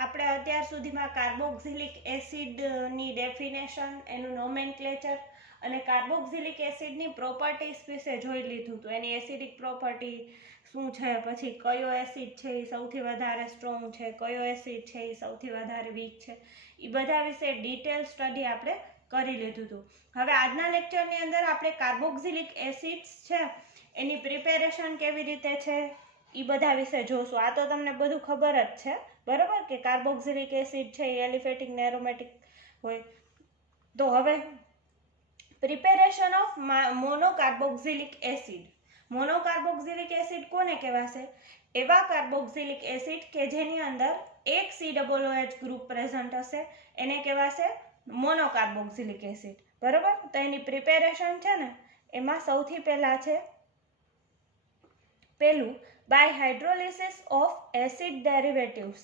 આપણે અત્યાર સુધીમાં કાર્બોક્સિલિક એસિડની ડેફિનેશન, એનું નોમેનક્લેચર અને કાર્બોક્સિલિક એસિડની પ્રોપર્ટીઝ વિશે જોઈ લીધું હતું. એની એસિડિક પ્રોપર્ટી શું છે, પછી કયો એસિડ છે એ સૌથી વધારે સ્ટ્રોંગ છે, કયો એસિડ છે એ સૌથી વધારે વીક છે, એ બધા વિશે ડિટેલ સ્ટડી આપણે કરી લીધું હતું. હવે આજના લેક્ચરની અંદર આપણે કાર્બોક્સિલિક એસિડ્સ છે એની પ્રિપેરેશન કેવી રીતે છે એ બધા વિશે જોશું. આ તો તમને બધું ખબર જ છે, બરાબર, કે કાર્બોક્સિલિક એસિડ છે એ એલિફેટિક ને એરોમેટિક હોય. તો હવે preparation of monocarboxylic acid. મોનોકાર્બોક્સિલિક acid કોને કહેવાશે? એવા કાર્બોક્સિલિક એસિડ કે જેની અંદર એક COOH ગ્રુપ પ્રેઝન્ટ હશે એને કહેવાશે મોનોકાર્બોક્સિલિક એસિડ, બરાબર. તો એની પ્રિપેરેશન છે ને એમાં સૌથી પહેલા છે પેલું by hydrolysis of acid derivatives.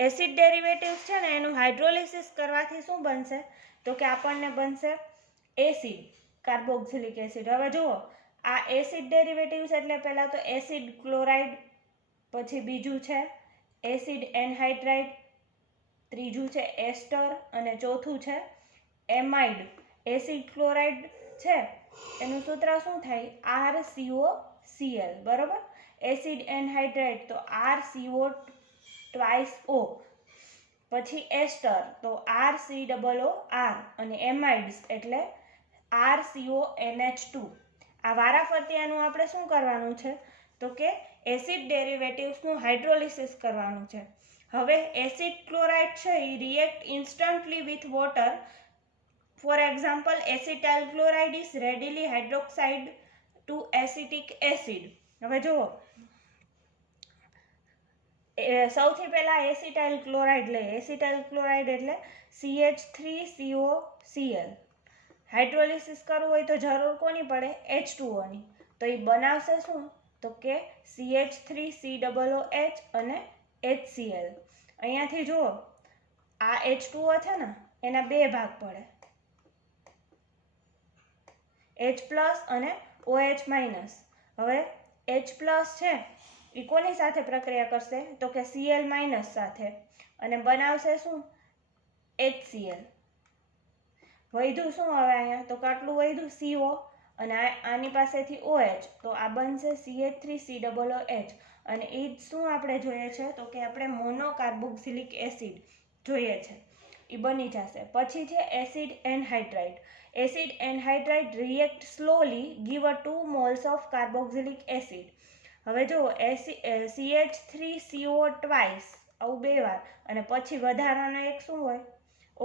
Acid derivatives છે ને એનું હાઇડ્રોલિસિસ કરવાથી શું બનશે? તો કે આપણને બનશે એસિડ કાર્બોક્સિલિક એસિડ. હવે જુઓ, આ એસિડ ડેરિવેટિવ્સ એટલે પહેલા તો એસિડ ક્લોરાઇડ, પછી બીજું છે એસિડ એનહાઇડ્રાઇડ, ત્રીજું છે એસ્ટર અને ચોથું છે એમાઇડ. એસિડ ક્લોરાઇડ છે એનું સૂત્ર શું થાય? RCOCl, બરાબર. એસિડ એનહાઇડ્રાઇડ તો RCO2O, પછી એસ્ટર તો RCOOR અને એમાઇડ્સ એટલે RCONH2. આ વારાફરતી આપણે શું કરવાનું છે? તો કે એસિડ ડેરિવેટિવ્સનું હાઇડ્રોલિસિસ કરવાનું છે. હવે એસિડ ક્લોરાઇડ છે એ react instantly with water. For example, acetyl chloride is readily hydroxide to acetic acid. હવે જુઓ, સૌથી પહેલા એસિટાઇલ ક્લોરાઇડ લઈએ. એસિટાઇલ ક્લોરાઇડ એટલે CH3COCl. હાઇડ્રોલિસિસ કરવું હોય તો જરૂર કોની પડે? H2O ની. તો એ બનાવશે શું? તો કે CH3COOH અને HCl. અહીંયાથી જુઓ, આ H2O છે ને એના બે ભાગ પડે, H+ અને OH-. હવે H+ છે એ કોની સાથે પ્રક્રિયા કરશે? તો કે Cl- સાથે, અને બનાવશે શું? HCl. વધ્યું શું હવે અહીંયા? તો કેટલું વધ્યું? CO, અને આની પાસેથી OH, તો આ બનશે CH3COOH. અને એ જ શું આપણે જોઈએ છે? તો કે આપણે મોનોકાર્બોક્સિલિક એસિડ જોઈએ છે, એ બની જશે. પછી છે acid anhydride. Acid anhydride react slowly, give a 2 moles of carboxylic acid. હવે જુઓ, CH3CO ટ્વાઇસ, આવું બે વાર, અને પછી વધારાનો એક શું હોય?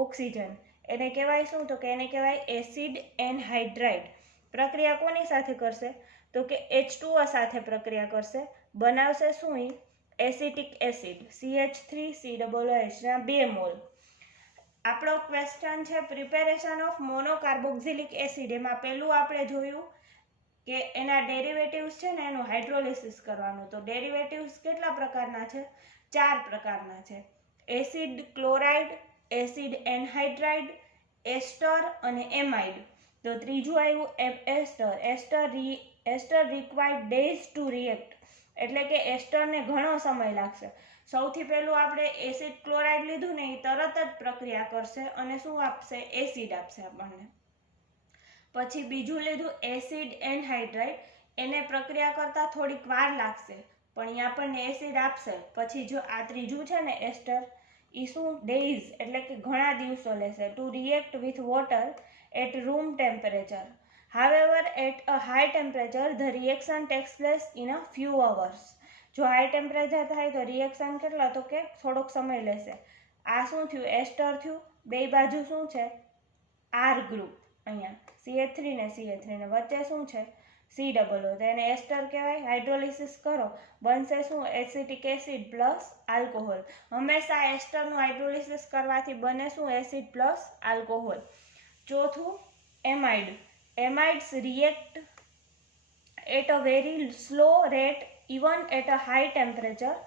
ઓક્સિજન. એને કહેવાય શું? તો કે એને કહેવાય એસિડ એનહાઇડ્રાઇડ. પ્રક્રિયા કોની સાથે કરશે? તો કે H2O સાથે પ્રક્રિયા કરશે. બનાવશે શું? એસિટિક એસિડ CH3COOH ના 2 મોલ. આપણો ક્વેશ્ચન છે પ્રિપેરેશન ઓફ મોનોકાર્બોક્સિલિક એસિડ. એમાં પહેલું આપણે જોયું કે એના ડેરિવેટિવ્સ છે ને એનું હાઇડ્રોલિસિસ કરવાનું. તો ડેરિવેટિવ્સ કેટલા પ્રકારના છે? 4 પ્રકારના છે. એસિડ ક્લોરાઇડ, એસિડ એનહાઇડ્રાઇડ, એસ્ટર અને એમાઇડ. તો ત્રીજું આવ્યું એસ્ટર. એસ્ટર રિક્વાયર્ડ ડેઝ ટુ રિએક્ટ, એટલે કે એસ્ટરને ઘણો સમય લાગશે. સૌથી પહેલું આપણે એસિડ ક્લોરાઇડ લીધું ને એ તરત જ પ્રક્રિયા કરશે અને શું આપશે? એસિડ આપશે આપણને. પછી બીજું લીધું એસિડ એનહાઇડ્રાઇડ. એને પ્રક્રિયા કરતા થોડીક વાર લાગશે પણ એ આપણને એસિડ આપશે. પછી જો આ ત્રીજું છે ને એસ્ટર, એ શું? ડેઝ, એટલે કે ઘણા દિવસો લેશે to react with water at room temperature. However, at a high temperature, the reaction takes place in a few hours. જો હાઈ ટેમ્પરેચર થાય તો રિએક્શન કેટલા? તો કે થોડોક સમય લેશે. આ શું થયું? એસ્ટર થયું. બે બાજુ શું છે? R ગ્રુપ, અહીંયા CH3 ને CH3 ને વચ્ચે શું છે? COO. તો એને એસ્ટર કહેવાય. હાઇડ્રોલિસિસ કરો, બનશે શું? Acetic acid plus alcohol. હંમેશા એસ્ટરનું હાઇડ્રોલિસિસ કરવાથી બને શું? Acid plus alcohol. ચોથું amide. Amides react at a very slow rate even at a high temperature.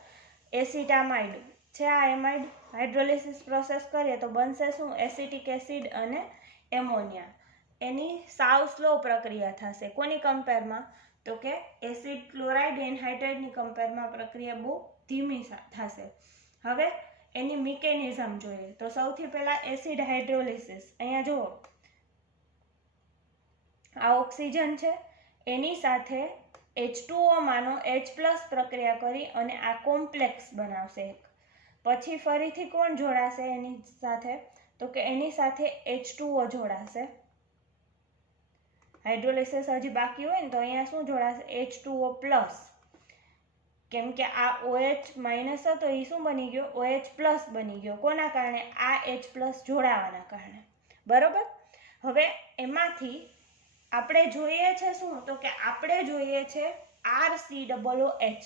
એસિટામાઇડ છે આ એમાઇડ. હાઇડ્રોલિસિસ પ્રોસેસ કરીએ તો બનશે શું? એસિટિક એસિડ અને એમોનિયા. એની સાવ સ્લો પ્રક્રિયા થશે. કોની કમ્પેરમાં? તો કે એસિડ ક્લોરાઇડ એનહાઇડ્રાઇડની કમ્પેરમાં પ્રક્રિયા બહુ ધીમી થશે. હવે એની મિકેનિઝમ જોઈએ. તો સૌથી પહેલાં એસિડ હાઇડ્રોલિસિસ. અહીંયા જુઓ, આ ઓક્સિજન છે, એની સાથે H2O માનો H+ પ્રક્રિયા કરી અને આ કોમ્પ્લેક્સ બનાવશે એક. પછી ફરીથી કોણ જોડાશે એની સાથે? તો કે એની સાથે H2O જોડાશે. હાઇડ્રોલિસિસ હજી બાકી હોય ને તો અહીંયા શું જોડાશે? H2O+. કેમ કે આ OH- હતો એ શું બની ગયો? OH+ બની ગયો. કોના કારણે? આ H+ જોડાવાના કારણે. બરોબર. હવે એમાંથી આપણે જોઈએ છે શું? તો કે આપણે જોઈએ છે RCOOH,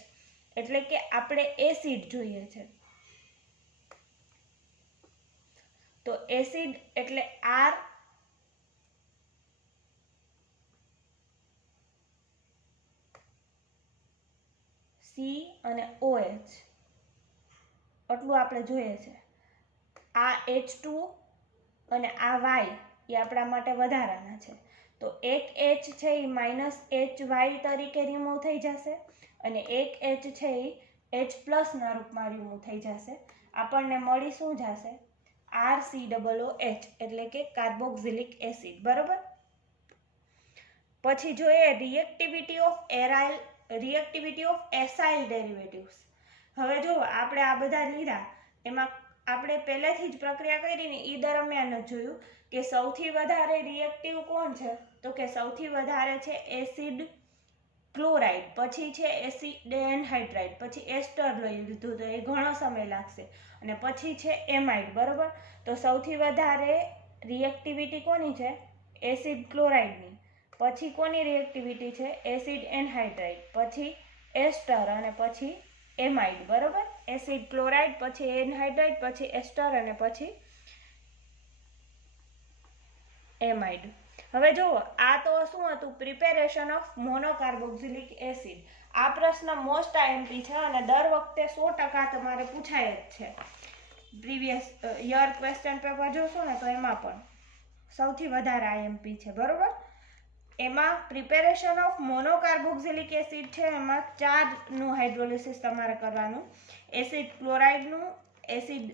એટલે કે આપણે એસિડ જોઈએ છે. તો એસિડ એટલે R C અને OH, આટલું આપણે જોઈએ છે. આ H2 અને આ Y એ આપણા માટે વધારાના છે. તો એક H છે એ -HY તરીકે રિમૂવ થઈ જશે અને એક H છે એ H+ ના રૂપમાં રિમૂવ થઈ જશે. આપણને મળી શું જશે? RCOOH, એટલે કે કાર્બોક્સિલિક એસિડ. બરોબર. પછી જોઈએ રિએક્ટિવિટી ઓફ એસાઇલ ડેરિવેટિવ્સ. હવે જો આપણે આ બધા લીધા, એમાં આપણે પહેલેથી જ પ્રક્રિયા કરી ને એ દરમિયાન જ જોયું કે સૌથી વધારે રિએક્ટિવ કોણ છે? તો કે સૌથી વધારે છે એસિડ ક્લોરાઇડ, પછી છે એસિડ એનહાઇડ્રાઇડ, પછી એસ્ટર લઈ લીધું તો એ ઘણો સમય લાગશે, અને પછી છે એમાઇડ. બરોબર. તો સૌથી વધારે રિએક્ટિવિટી કોની છે? એસિડ ક્લોરાઇડની. પછી કોની રિએક્ટિવિટી છે? એસિડ એનહાઇડ્રાઇડ, પછી એસ્ટર અને પછી એમાઇડ. બરોબર. એસિડ ક્લોરાઇડ, પછી એનહાઇડ્રાઇડ, પછી એસ્ટર અને પછી એમાઇડ. હવે જુઓ, આ તો શું હતું? Preparation of monocarboxylic acid. આ પ્રશ્ન મોસ્ટ IMP છે અને દર વખતે 100% તમારે પૂછાય જ છે. પ્રીવિયસ યર ક્વેશ્ચન પેપર જોશો ને તો એમાં પણ સૌથી વધારે IMP છે. બરોબર. એમાં પ્રિપેરેશન ઓફ મોનોકાર્બોક્સિલિક એસિડ છે, એમાં 4નું હાઇડ્રોલિસિસ તમારે કરવાનું. એસિડ ક્લોરાઇડનું, એસિડ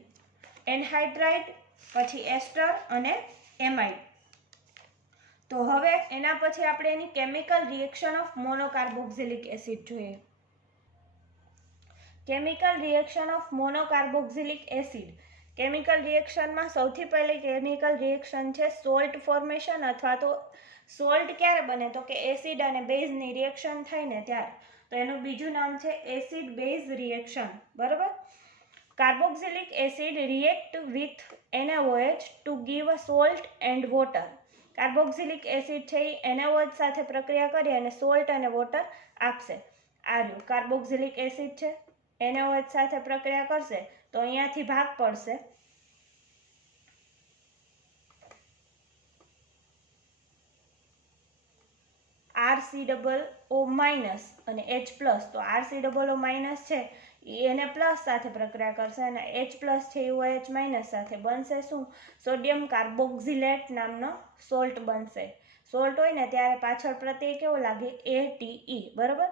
એનહાઇડ્રાઇડ, પછી એસ્ટર અને એમાઇડ. તો હવે એના પછી આપણે એની chemical reaction of monocarboxylic acid જોઈએ. Chemical reaction of monocarboxylic acid. Chemical રિએક્શનમાં સૌથી પહેલી કેમિકલ રિએક્શન છે સોલ્ટ ફોર્મેશન, અથવા તો સોલ્ટ ક્યારે બને? તો કે એસિડ અને બેઝની રિએક્શન થાય ને ત્યારે. તો એનું બીજું નામ છે એસિડ બેઝ રિએક્શન. બરોબર. Carboxylic acid react with NaOH to give a salt and water. Carboxylic acid છે એ NaOH સાથે પ્રક્રિયા કરી અને સોલ્ટ અને વોટર આપશે. આ રહ્યું કાર્બોક્સિલિક એસિડ છે, NaOH સાથે પ્રક્રિયા કરશે તો અહીંયાથી ભાગ પડશે RCOO- અને H+. તો RCOO- છે એને પ્લસ સાથે પ્રક્રિયા કરશે અને H+ છે એ OH- સાથે બનશે શું? સોડિયમ કાર્બોક્સિલેટ નામનો સોલ્ટ બનશે. સોલ્ટ હોય ને ત્યારે પાછળ પ્રત્યય કેવો લાગે? ATE. બરોબર.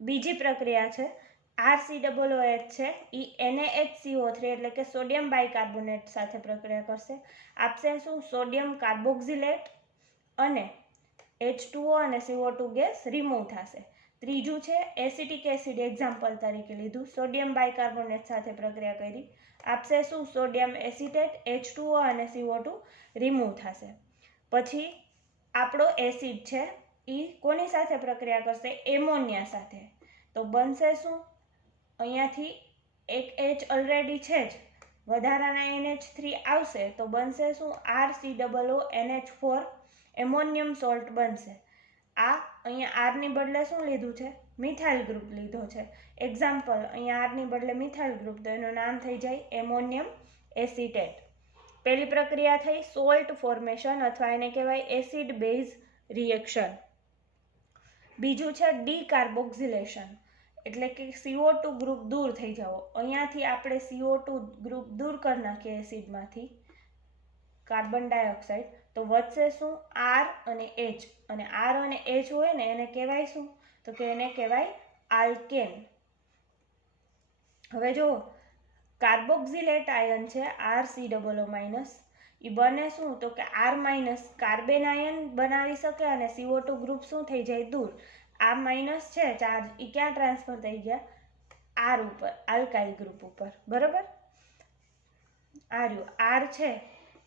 બીજી પ્રક્રિયા છે RCOOH છે એ NaHCO3 એટલે કે સોડિયમ બાયકાર્બોનેટ સાથે પ્રક્રિયા કરશે. આપશે શું? સોડિયમ કાર્બોક્સિલેટ અને H2O અને CO2 ગેસ રિમૂવ થશે. ત્રીજું છે એસિટિક એસિડ, એક્ઝામ્પલ તરીકે લીધું. સોડિયમ બાયકાર્બોનેટ સાથે પ્રક્રિયા કરી, આપશે શું? સોડિયમ એસિટેટ, H2O અને CO2 રિમૂવ થશે. પછી આપણો એસિડ છે એ કોની સાથે પ્રક્રિયા કરશે? એમોનિયા સાથે. તો બનશે શું? અહીંયાથી એક H ઓલરેડી છે જ, વધારાના NH3 આવશે તો બનશે શું? RCOONH4 એમોનિયમ સોલ્ટ બનશે. આ અહીંયા R ની બદલે શું લીધું છે? મિથાઇલ ગ્રુપ લીધો છે. એક્ઝામ્પલ, અહીંયા R ની બદલે મિથાઇલ ગ્રુપ, તો એનું નામ થઈ જાય એમોનિયમ એસિટેટ. પહેલી પ્રક્રિયા થઈ સોલ્ટ ફોર્મેશન, અથવા એને કહેવાય એસિડ બેઝ રિએક્શન. બીજું છે ડીકાર્બોક્સિલેશન, એટલે કે CO2 ગ્રુપ દૂર થઈ જવો. અહીંયાથી આપણે CO2 ગ્રુપ દૂર કરી નાખીએ એસિડમાંથી, કાર્બન ડાયોક્સાઇડ, તો વધશે શું? R અને H. અને R અને H હોય ને એને કહેવાય શું? તો કે એને કહેવાય આલ્કેન. હવે જુઓ, કાર્બોક્સિલેટ આયન છે RCOO- એ બને શું તો કે R- કાર્બન આયન બનાવી શકે અને CO2 ગ્રુપ શું થઈ જાય દૂર. આ માઇનસ છે ચાર્જ એ ક્યાં ટ્રાન્સફર થઈ ગયા R ઉપર, આલ્કાઇલ ગ્રુપ ઉપર. બરોબર, R છે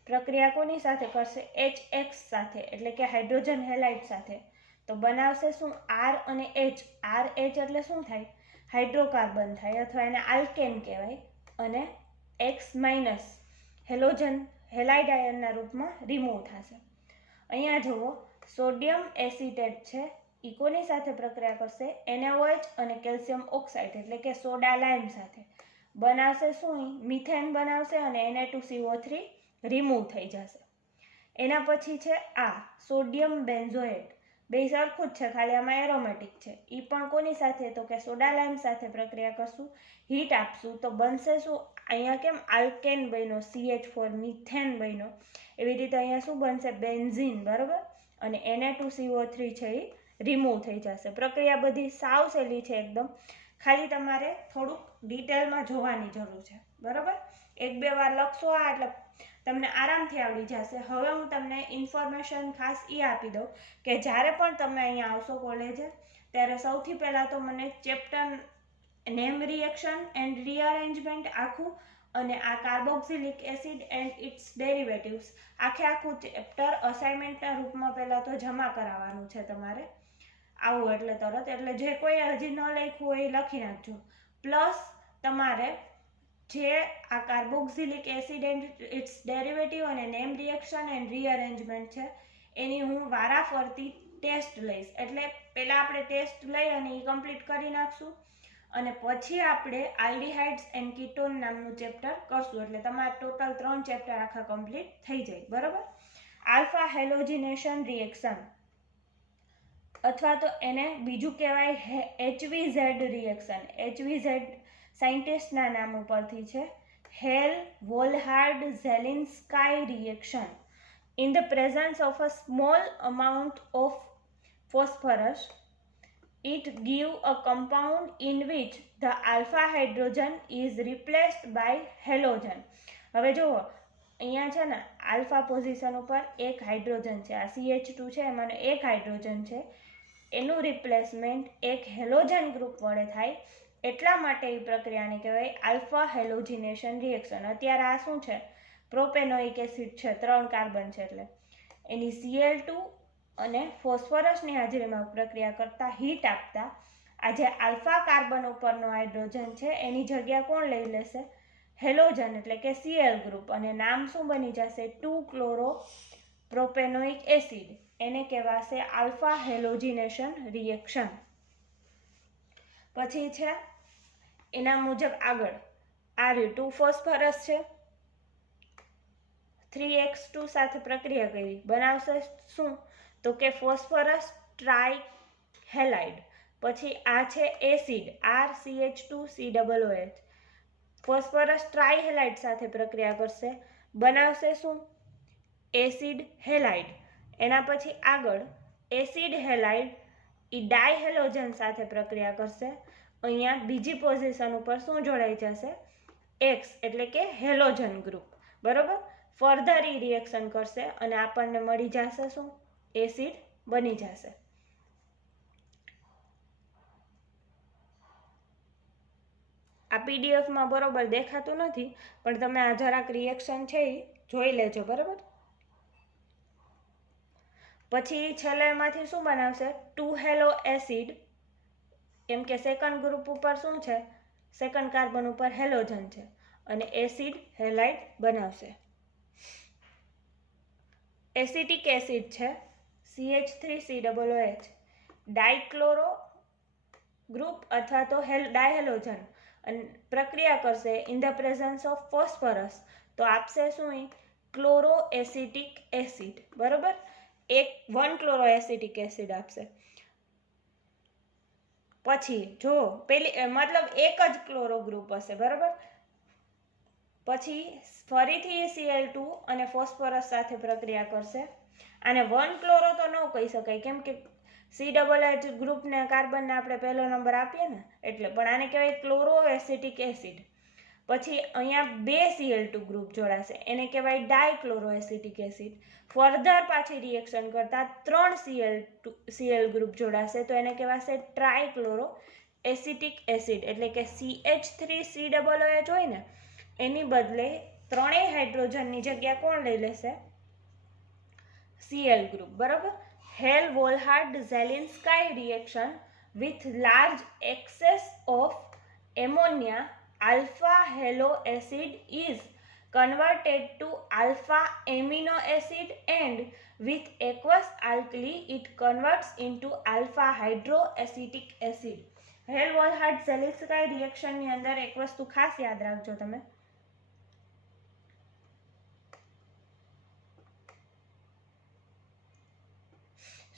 પ્રક્રિયા કોની સાથે કરશે HX સાથે, એટલે કે હાઇડ્રોજન હેલાઇડ સાથે. તો બનાવશે શું R અને H. RH એટલે શું થાય હાઇડ્રોકાર્બન થાય અથવા એને આલ્કેન કહેવાય. અને X- હેલોજન હેલાઇડ આયનના રૂપમાં રિમૂવ થશે. અહીંયા જુઓ સોડિયમ એસિટેટ છે એ કોની સાથે પ્રક્રિયા કરશે NaOH અને કેલ્શિયમ ઓક્સાઇડ એટલે કે સોડા લાઇમ સાથે. બનાવશે શું મિથેન બનાવશે અને Na2CO3 રિમૂવ થઈ જશે. એના પછી છે આ સોડિયમ બેન્ઝોએટ. બે સરખું જ છે, ખાલી આમાં એરોમેટિક છે. એ પણ કોની સાથે તો કે સોડા લાઇમ સાથે પ્રક્રિયા કરશું, હીટ આપશું તો બનશે શું અહીંયા કેમ આલ્કેન બન્યો CH4 મિથેન બન્યો, એવી રીતે અહીંયા શું બનશે બેન્ઝીન. બરોબર, અને Na2CO3 છે એ રિમૂવ થઈ જશે. પ્રક્રિયા બધી સાવ સહેલી છે એકદમ, ખાલી તમારે થોડુંક ડિટેલમાં જોવાની જરૂર છે. બરોબર, એક બે વાર લખશો આ એટલે તમને આરામથી આવડી જશે. હવે હું તમને ઇન્ફોર્મેશન ખાસ એ આપી દઉં કે જ્યારે પણ તમે અહીંયા આવશો કોલેજે ત્યારે સૌથી પહેલાં તો મને chapter name reaction and rearrangement આખું અને આ carboxylic acid and its derivatives આખું ચેપ્ટર અસાઇનમેન્ટના રૂપમાં પહેલાં તો જમા કરાવવાનું છે તમારે. આવું એટલે તરત, એટલે જે કોઈ હજી ન લખ્યું હોય એ લખી નાખજો. પ્લસ તમારે જે આ carboxylic acid and its derivative અને નેમ રિએક્શન એન્ડ રીઅરેન્જમેન્ટ છે એની હું વારાફરતી ટેસ્ટ લઈશ. એટલે પહેલાં આપણે ટેસ્ટ લઈ અને એ કમ્પ્લીટ કરી નાખશું અને પછી આપણે આલ્ડીહાઇડ્સ એન્ડ કીટોન નામનું ચેપ્ટર કરશું. એટલે તમારા ટોટલ 3 ચેપ્ટર આખા કમ્પ્લીટ થઈ જાય. બરાબર, આલ્ફા હેલોજિનેશન રિએક્શન અથવા તો એને બીજું કહેવાય HVZ રિએક્શન. HVZ સાયન્ટિસ્ટના નામ ઉપરથી છે, Hell Volhard Zelinsky reaction. In the presence of a small amount of phosphorus it give a compound in which the alpha hydrogen is replaced by halogen. હવે જુઓ અહીંયા છે ને આલ્ફા પોઝિશન ઉપર એક હાઇડ્રોજન છે, આ CH2 છે એમાંનો એક હાઇડ્રોજન છે, એનું રિપ્લેસમેન્ટ એક હેલોજન ગ્રુપ વડે થાય. એટલા માટે એ પ્રક્રિયાને કહેવાય આલ્ફા હેલોજિનેશન રિએક્શન. અત્યારે આ શું છે પ્રોપેનોઇક એસિડ છે, 3 કાર્બન છે, એટલે એની Cl2 અને ફોસ્ફરસની હાજરીમાં પ્રક્રિયા કરતા હીટ આપતા આ જે આલ્ફા કાર્બન ઉપરનો હાઇડ્રોજન છે એની જગ્યા કોણ લઈ લેશે હેલોજન એટલે કે Cl ગ્રુપ, અને નામ શું બની જશે 2-ક્લોરો પ્રોપેનોઇક એસિડ. એને કહેવાશે આલ્ફા હેલોજિનેશન રિએક્શન. પછી છે એના મુજબ આગળ R2 ફોસ્ફરસ છે, 3x2 સાથે પ્રક્રિયા કરી બનાવશે શું તો કે ફોસ્ફરસ ટ્રાઇહેલાઇડ. પછી આ છે એસિડ RCH2COOH. ફોસ્ફરસ ટ્રાઇહેલાઇડ સાથે પ્રક્રિયા કરશે, બનાવશે શું એસિડ હેલાઇડ. એના પછી આગળ એસિડ હેલાઇડ એ ડાયહેલોજન સાથે પ્રક્રિયા કરશે. અહીંયા બીજી પોઝિશન ઉપર શું જોડાઈ જશે X એટલે કે હેલોજન ગ્રુપ. બરોબર, ફર્ધર ઈ રિએક્શન કરશે અને આપણને મળી જશે શું એસિડ બની જશે. આ પીડીએફમાં બરોબર દેખાતું નથી પણ તમે આ જરાક રિએક્શન છે એ જોઈ લેજો. બરાબર, પછી છેલ્લેમાંથી શું બનાવશે 2-હેલો એસિડ, કેમ કે સેકન્ડ ગ્રુપ ઉપર શું છે સેકન્ડ કાર્બન ઉપર હેલોજન છે અને એસિડ હેલાઇડ બનાવશે. એસિટિક એસિડ છે CH3COOH, ડાયક્લોરો ગ્રુપ અથવા તો ડાયહેલોજન અને પ્રક્રિયા કરશે in the presence of phosphorus તો આપશે શું ક્લોરો એસિટિક એસિડ. બરોબર, 1-ક્લોરો એસિટિક એસિડ આપશે. પછી જો પેલી મતલબ એક જ ક્લોરો ગ્રુપ હશે. બરાબર, પછી ફરીથી Cl2 અને ફોસ્ફરસ સાથે પ્રક્રિયા કરશે. આને 1-ક્લોરો તો ન કહી શકાય કેમ કે COOH ગ્રુપને કાર્બનને આપણે પહેલો નંબર આપીએ ને એટલે, પણ આને કહેવાય ક્લોરો એસિટિક એસિડ. પછી અહીંયા 2 Cl2 ગ્રુપ જોડાશે, એને કહેવાય ડાયક્લોરોએસિટિક એસિડ. ફર્ધર પાછી રિએક્શન કરતા 3 Cl ગ્રુપ જોડાશે, તો એને કહેવાશે ટ્રાયક્લોરો એસિટિક એસિડ. એટલે કે CH3COOH હોય ને એની બદલે ત્રણેય હાઇડ્રોજનની જગ્યા કોણ લઈ લેશે? Cl group. બરાબર. Hell-Volhard-Zelinski reaction with large excess of ammonia, alpha halo acid is converted to alpha amino acid, and with aqueous alkali it converts into alpha hydroacetic acid. Hell-Volhard-Zelinski reaction ની અંદર એક વસ્તુ ખાસ યાદ રાખજો તમે,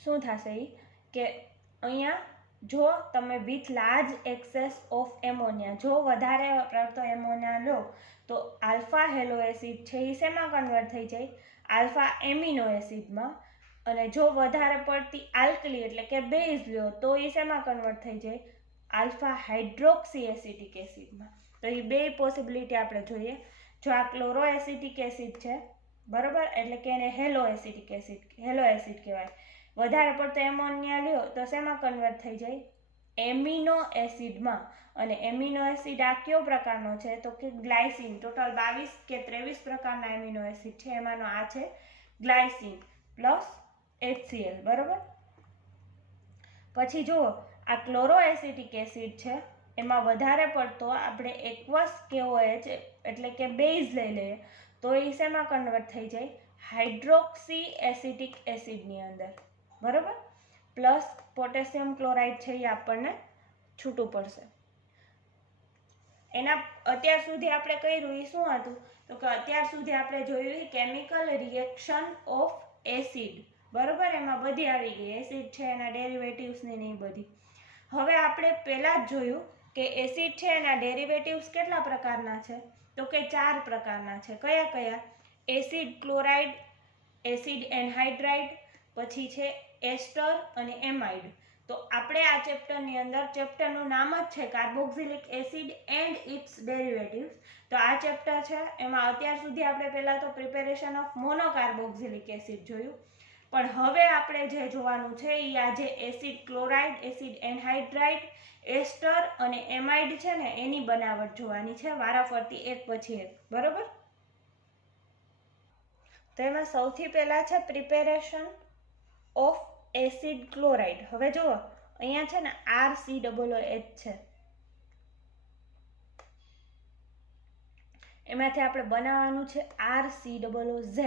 શું થશે કે અહીંયા જો તમે with large access of ammonia, જો વધારે પડતો એમોનિયા લો તો આલ્ફા હેલો એસિડ છે એ શેમાં કન્વર્ટ થઈ જાય? આલ્ફા એમિનો એસિડમાં. અને જો વધારે પડતી આલ્કલી એટલે કે બેઝ લો તો એ શેમાં કન્વર્ટ થઈ જાય? આલ્ફા હાઇડ્રોક્સી એસિટિક એસિડમાં. તો એ બે પોસિબિલિટી આપણે જોઈએ. જો આ ક્લોરો એસિટિક એસિડ છે, બરાબર, એટલે કે એને હેલો એસિડ કહેવાય. વધારે પડતો એમોનિયા લ્યો તો શેમાં કન્વર્ટ થઈ જાય? એમિનો એસિડમાં. અને એમિનો એસિડ આ કયો પ્રકારનો છે? તો કે ગ્લાયસિન. ટોટલ 22 કે 23 પ્રકારના એમિનો એસિડ છે, એમાંનો આ છે ગ્લાયસિન પ્લસ HCl. બરાબર. પછી જુઓ આ ક્લોરો એસિટિક એસિડ છે, એમાં વધારે પડતો આપણે એકવસ KOH એટલે કે બેઝ લઈ લઈએ તો એ શેમાં કન્વર્ટ થઈ જાય? હાઇડ્રોક્સી એસિટિક એસિડની અંદર. બરાબર. પ્લસ પોટેશિયમ ક્લોરાઇડ છે એ આપણને છૂટું પડશે. એના અત્યાર સુધી આપણે કર્યું એ શું હતું? તો કે અત્યાર સુધી આપણે જોયું કેમિકલ રિએક્શન ઓફ એસિડ. બરાબર. એમાં બધી આવી ગઈ, એસિડ છે એના ડેરિવેટિવ્સની નહીં બધી. હવે આપણે પહેલાં જ જોયું કે એસિડ છે એના ડેરિવેટિવ્સ કેટલા પ્રકારના છે? તો કે 4 પ્રકારના છે. કયા કયા? એસિડ ક્લોરાઇડ, એસિડ એનહાઇડ્રાઇડ, પછી છે એસ્ટર અને એમાઇડ. તો આપણે આ ચેપ્ટરની અંદર, ચેપ્ટરનું નામ જ છે carboxylic acid and its derivatives. તો આ ચેપ્ટર છે એમાં અત્યાર સુધી આપણે પહેલાં તો પ્રિપેરેશન ઓફ મોનોકાર્બોક્સિલિક એસિડ જોયું, પણ હવે આપણે જે જોવાનું છે એ આ જે એસિડ ક્લોરાઇડ, એસિડ એનહાઇડ્રાઇડ, એસ્ટર અને એમાઇડ છે ને એની બનાવટ જોવાની છે, વારાફરતી એક પછી એક. બરાબર. તો એમાં સૌથી પહેલા છે પ્રિપેરેશન ઓફ એસિડ ક્લોરાઇડ. હવે જુઓ અહીંયા છે ને RCOOH છે, એમાંથી આપણે બનાવવાનું છે RCOOZ.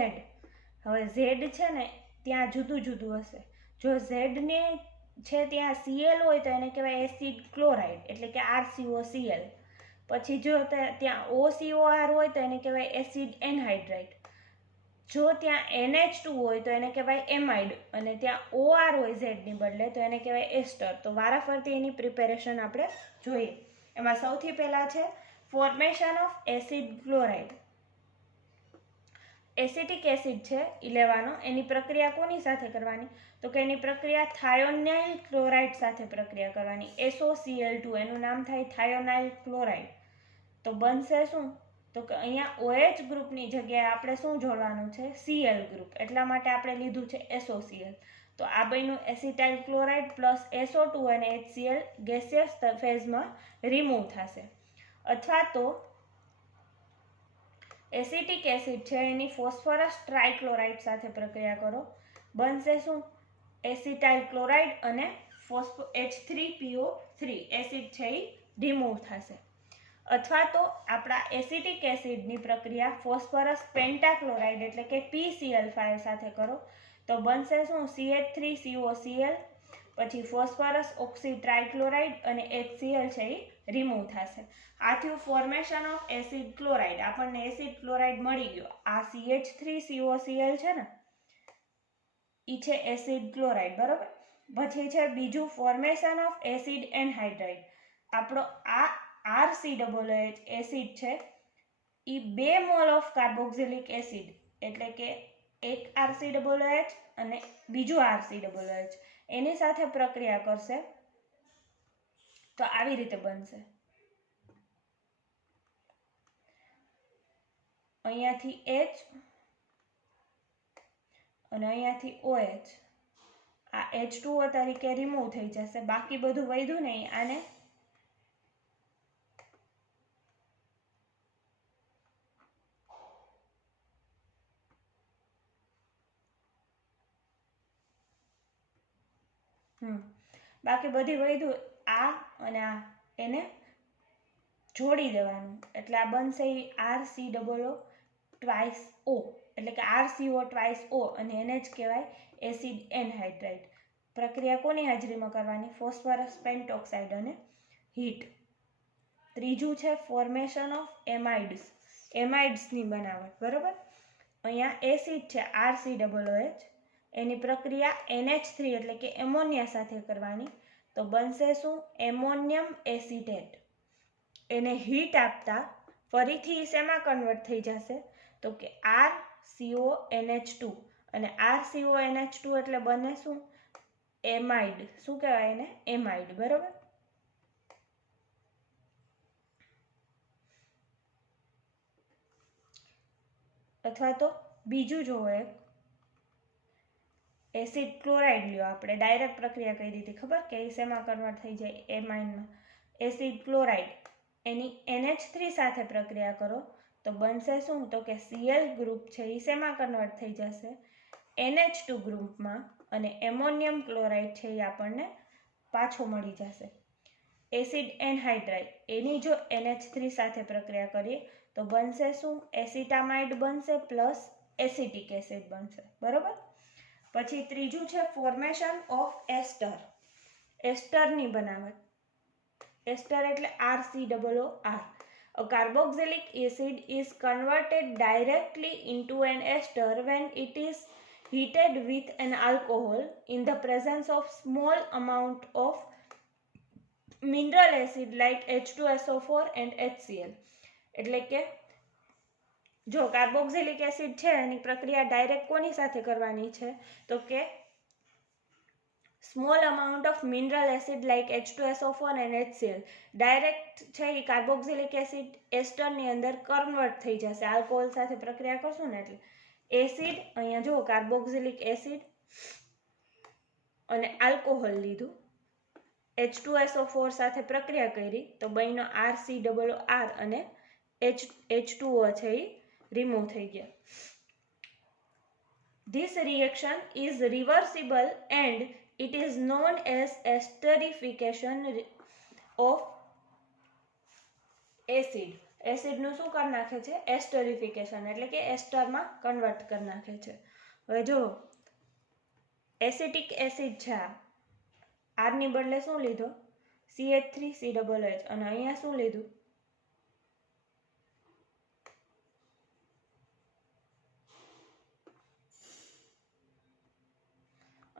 હવે Z છે ને ત્યાં જુદું જુદું હશે. જો Z ને છે ત્યાં Cl હોય તો એને કહેવાય એસિડ ક્લોરાઇડ એટલે કે RCOCl. પછી જો ત્યાં OCOR હોય તો એને કહેવાય એસિડ એનહાઇડ્રાઇડ. જો ત્યાં NH2 હોય તો એને કહેવાય એમાઇડ, અને ત્યાં OR હોય Z ની બદલે તો એને કહેવાય એસ્ટર. તો વારાફરતી એની પ્રિપેરેશન આપણે જોઈએ. એમાં સૌથી પહેલા છે formation of acid chloride. Acetic acid છે એ લેવાનો, એની પ્રક્રિયા કોની સાથે કરવાની? તો કે એની પ્રક્રિયા થાયોનાઇલ ક્લોરાઇડ સાથે પ્રક્રિયા કરવાની. SOCl2 એનું નામ થાય થાયોનાઇલ ક્લોરાઇડ. તો બનશે શું? તો કે અહીંયા OH ગ્રુપની જગ્યાએ આપણે શું જોડવાનું છે? Cl group. એટલા માટે આપણે લીધું છે SOCl. તો આ બન્યું એસિટાઇલ ક્લોરાઇડ પ્લસ SO2 અને HCl ગેસિયસ ફેઝમાં રિમૂવ થશે. અથવા તો એસિટિક એસિડ છે એની ફોસ્ફરસ ટ્રાઇક્લોરાઇડ સાથે પ્રક્રિયા કરો, બનશે શું? એસિટાઇલ ક્લોરાઇડ અને H3PO3 એસિડ છે એ રિમૂવ થશે. અથવા તો આપણા એસિટિક એસિડની પ્રક્રિયા ફોસ્ફરસ પેન્ટાક્લોરાઇડ એટલે કે PCl5 સાથે કરો તો બનશે શું? CH3COCl, પછી ફોસ્ફરસ ઓક્સી ટ્રાઇક્લોરાઇડ અને HCl છે એ રિમૂવ થશે. આ થયું ફોર્મેશન ઓફ એસિડ ક્લોરાઇડ. આપણને એસિડ ક્લોરાઇડ મળી ગયો. આ CH3COCl છે ને એ છે એસિડ ક્લોરાઇડ. બરાબર. પછી છે બીજું ફોર્મેશન ઓફ એસિડ એનહાઇડ્રાઇડ. આપણો આ RCOOH એસિડ છે એ 2 મોલ ઓફ કાર્બોક્સિલિક એસિડ એટલે કે એક RCOOH અને બીજું RCOOH એની સાથે પ્રક્રિયા કરશે તો આવી રીતે બનશે. અહીંયાથી H અને અહીંયાથી OH આ H2O તરીકે રિમૂવ થઈ જશે. બાકી બધું વધ્યું નહીં આને બાકી બધી વધ્યું આ અને આ એને જોડી દેવાનું એટલે આ બનશે RCOO ટ્વાઇસ O એટલે કે RCO ટ્વાઇસ O અને એને જ કહેવાય એસિડ એનહાઇડ્રાઇડ. પ્રક્રિયા કોની હાજરીમાં કરવાની? ફોસ્ફરસ પેન્ટોક્સાઇડ અને હીટ. ત્રીજું છે ફોર્મેશન ઓફ એમાઇડ્સ. એમાઇડ્સની બનાવટ. બરાબર. અહીંયા એસિડ છે RCOOH એની પ્રક્રિયા NH3 એટલે કે એમોનિયા સાથે કરવાની. તો બનશે શું? Ammonium acetate. એને હીટ આપતા ફરીથી શેમાં કન્વર્ટ થઈ જશે? તો કે RCONH2 અને RCONH2 એટલે બને શું? એમાઇડ. શું કહેવાય એને? એમાઇડ. બરાબર. અથવા તો બીજું જોવો એક એસિડ ક્લોરાઇડ લ્યો. આપણે ડાયરેક્ટ પ્રક્રિયા કરી દીધી, ખબર કે શેમાં કન્વર્ટ થઈ જાય? એમાઇનમાં. એસિડ ક્લોરાઇડ એની NH3 સાથે પ્રક્રિયા કરો તો બનશે શું? તો કે Cl ગ્રુપ છે એ શેમાં કન્વર્ટ થઈ જશે? NH2 ગ્રુપમાં અને એમોનિયમ ક્લોરાઇડ છે એ આપણને પાછો મળી જશે. એસિડ એનહાઇડ્રાઇડ એની જો NH3 સાથે પ્રક્રિયા કરીએ તો બનશે શું? એસિટામાઇડ બનશે પ્લસ એસિટિક એસિડ બનશે. બરાબર. પછી ત્રીજું છે ફોર્મેશન ઓફ એસ્ટર. એસ્ટરની બનાવટ. એસ્ટર એટલે RCOOR. A carboxylic acid is converted directly into an ester when it is heated with an alcohol in the presence of small amount of mineral acid like H2SO4 and HCl. એટલે કે જો carboxylic acid છે એની પ્રક્રિયા direct કોની સાથે કરવાની છે? તો કે small amount of mineral acid like H2SO4 and HCl. Direct છે એ કાર્બોક્સિલિક એસિડ એસ્ટરની અંદર કન્વર્ટ થઈ જશે. આલ્કોહોલ સાથે પ્રક્રિયા કરશું ને એટલે એસિડ અહીંયા જો કાર્બોક્સિલિક એસિડ અને આલ્કોહોલ લીધું, H2SO4 સાથે પ્રક્રિયા કરી તો બન્યો RCOOR અને H2O છે એ રિમૂવ થઈ ગયા. This reaction is reversible and it is known as esterification of acid. એસિડનું શું કરી નાખે છે? એસ્ટરિફિકેશન એટલે કે એસ્ટરમાં કન્વર્ટ કરી નાખે છે. હવે જો એસિટિક એસિડ છે R ની બદલે શું લીધો? CH3COOH અને અહીંયા શું લીધું?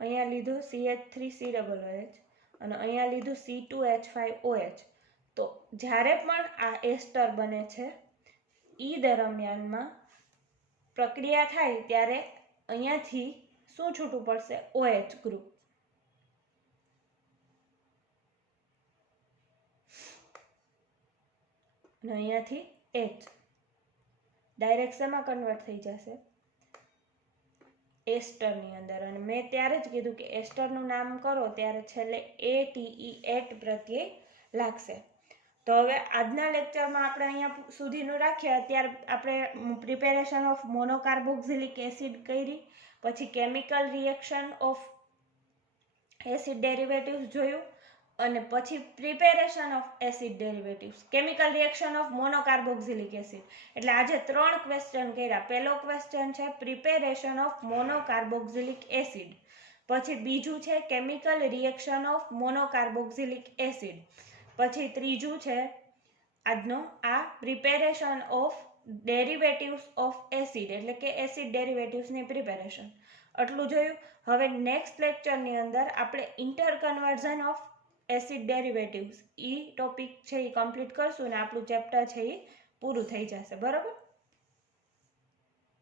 અહીંયા લીધું CH3COOH અને અહીંયા લીધું C2H5OH. તો જ્યારે પણ આ એસ્ટર બને છે એ દરમિયાનમાં પ્રક્રિયા થાય ત્યારે અહીંયાથી શું છૂટું પડશે? OH group. અને અહીંયાથી H ડાયરેક્ટ શેમાં કન્વર્ટ થઈ જશે? એસ્ટરની અંદર. અને મેં ત્યારે જ કીધું કે એસ્ટરનું નામ કરો ત્યારે છેલ્લે ATE એટ પ્રત્યે લાગશે. તો હવે આજના લેક્ચરમાં આપણે અહીંયા સુધીનું રાખ્યા. અત્યારે આપણે પ્રિપેરેશન ઓફ મોનોકાર્બોક્સિલિક એસિડ કરી, પછી chemical reaction of acid derivatives જોયું અને પછી preparation of acid derivatives, chemical reaction of monocarboxylic acid. એટલે આજે 3 ક્વેશ્ચન કર્યા. પહેલો ક્વેશ્ચન છે પ્રિપેરેશન ઓફ મોનોકાર્બોક્સિલિક એસિડ, પછી બીજું છે chemical reaction of monocarboxylic acid, પછી ત્રીજું છે આજનો આ preparation of derivatives of acid એટલે કે એસિડ ડેરિવેટિવ્સની પ્રિપેરેશન. આટલું જોયું. હવે નેક્સ્ટ લેક્ચરની અંદર આપણે ઇન્ટરકન્વર્ઝન ઓફ એસિડ ડેરિવેટિવ્સ ટોપિક છે એ કમ્પ્લીટ કરશું ને આપણું ચેપ્ટર છે એ પૂરું થઈ જશે. બરાબર.